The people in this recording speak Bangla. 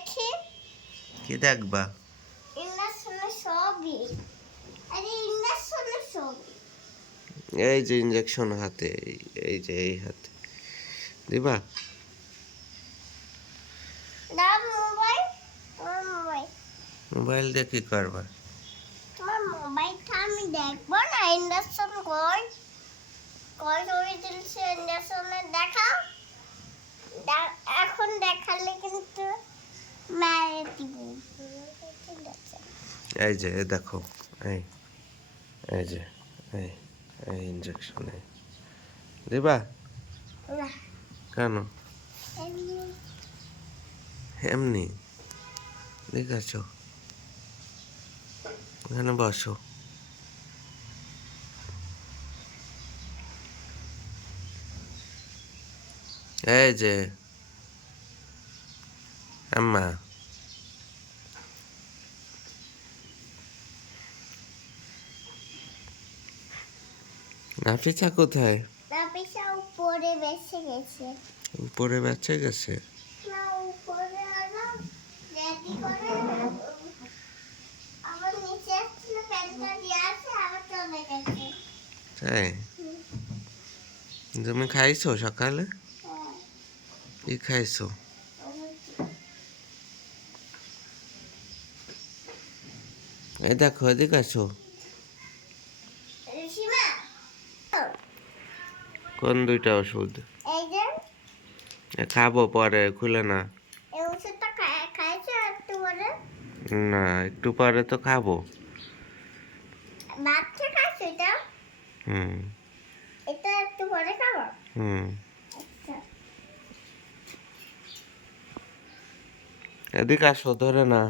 দেখি কি দেখবা? ইঞ্জেকশনের ছবি। আরে ইঞ্জেকশনের ছবি। এই যে ইঞ্জেকশন হাতে, এই যে এই হাতে দিবা। দাও মোবাইল, তোমার মোবাইল। মোবাইল দিয়ে কি করবা? তোমার মোবাইলটা আমি দেখবো না ইঞ্জেকশন কই কই ছবি তুলছে ইঞ্জেকশনের দেখাও। এখন দেখালে কিন্তু মেরে দিব। এই যে দেখো, এই এই যে এই এই ইঞ্জেকশন দিবা। না কেন? এমনি এমনি দেখাচ্ছ, এখানে বসো। এই যে আম্মা, নাফিসা কোথায়? নাফিসা উপরে বেঁচে গেছে। উপরে বেঁচে গেছে? না উপরে আরো রেডি করে আবার নিচে আসছিল প্যান্টটা দিয়ে আছে আবার চলে গেছে। তাই? তুমি খাইছো সকালে? হ্যাঁ, কি খাইছো? এই দেখো, এদিকে আসো। সীমা কোন দুইটা ওষুধ? এই যে খাবো পরে, খুলে না। এই ওষুধটা খাইছো একটু পরে না, একটু পরে তো খাবো। বাচ্চা খাইছো এটা হুম এটা একটু পরে খাবো। হুম আচ্ছা এদিকে আসো, ধরে না।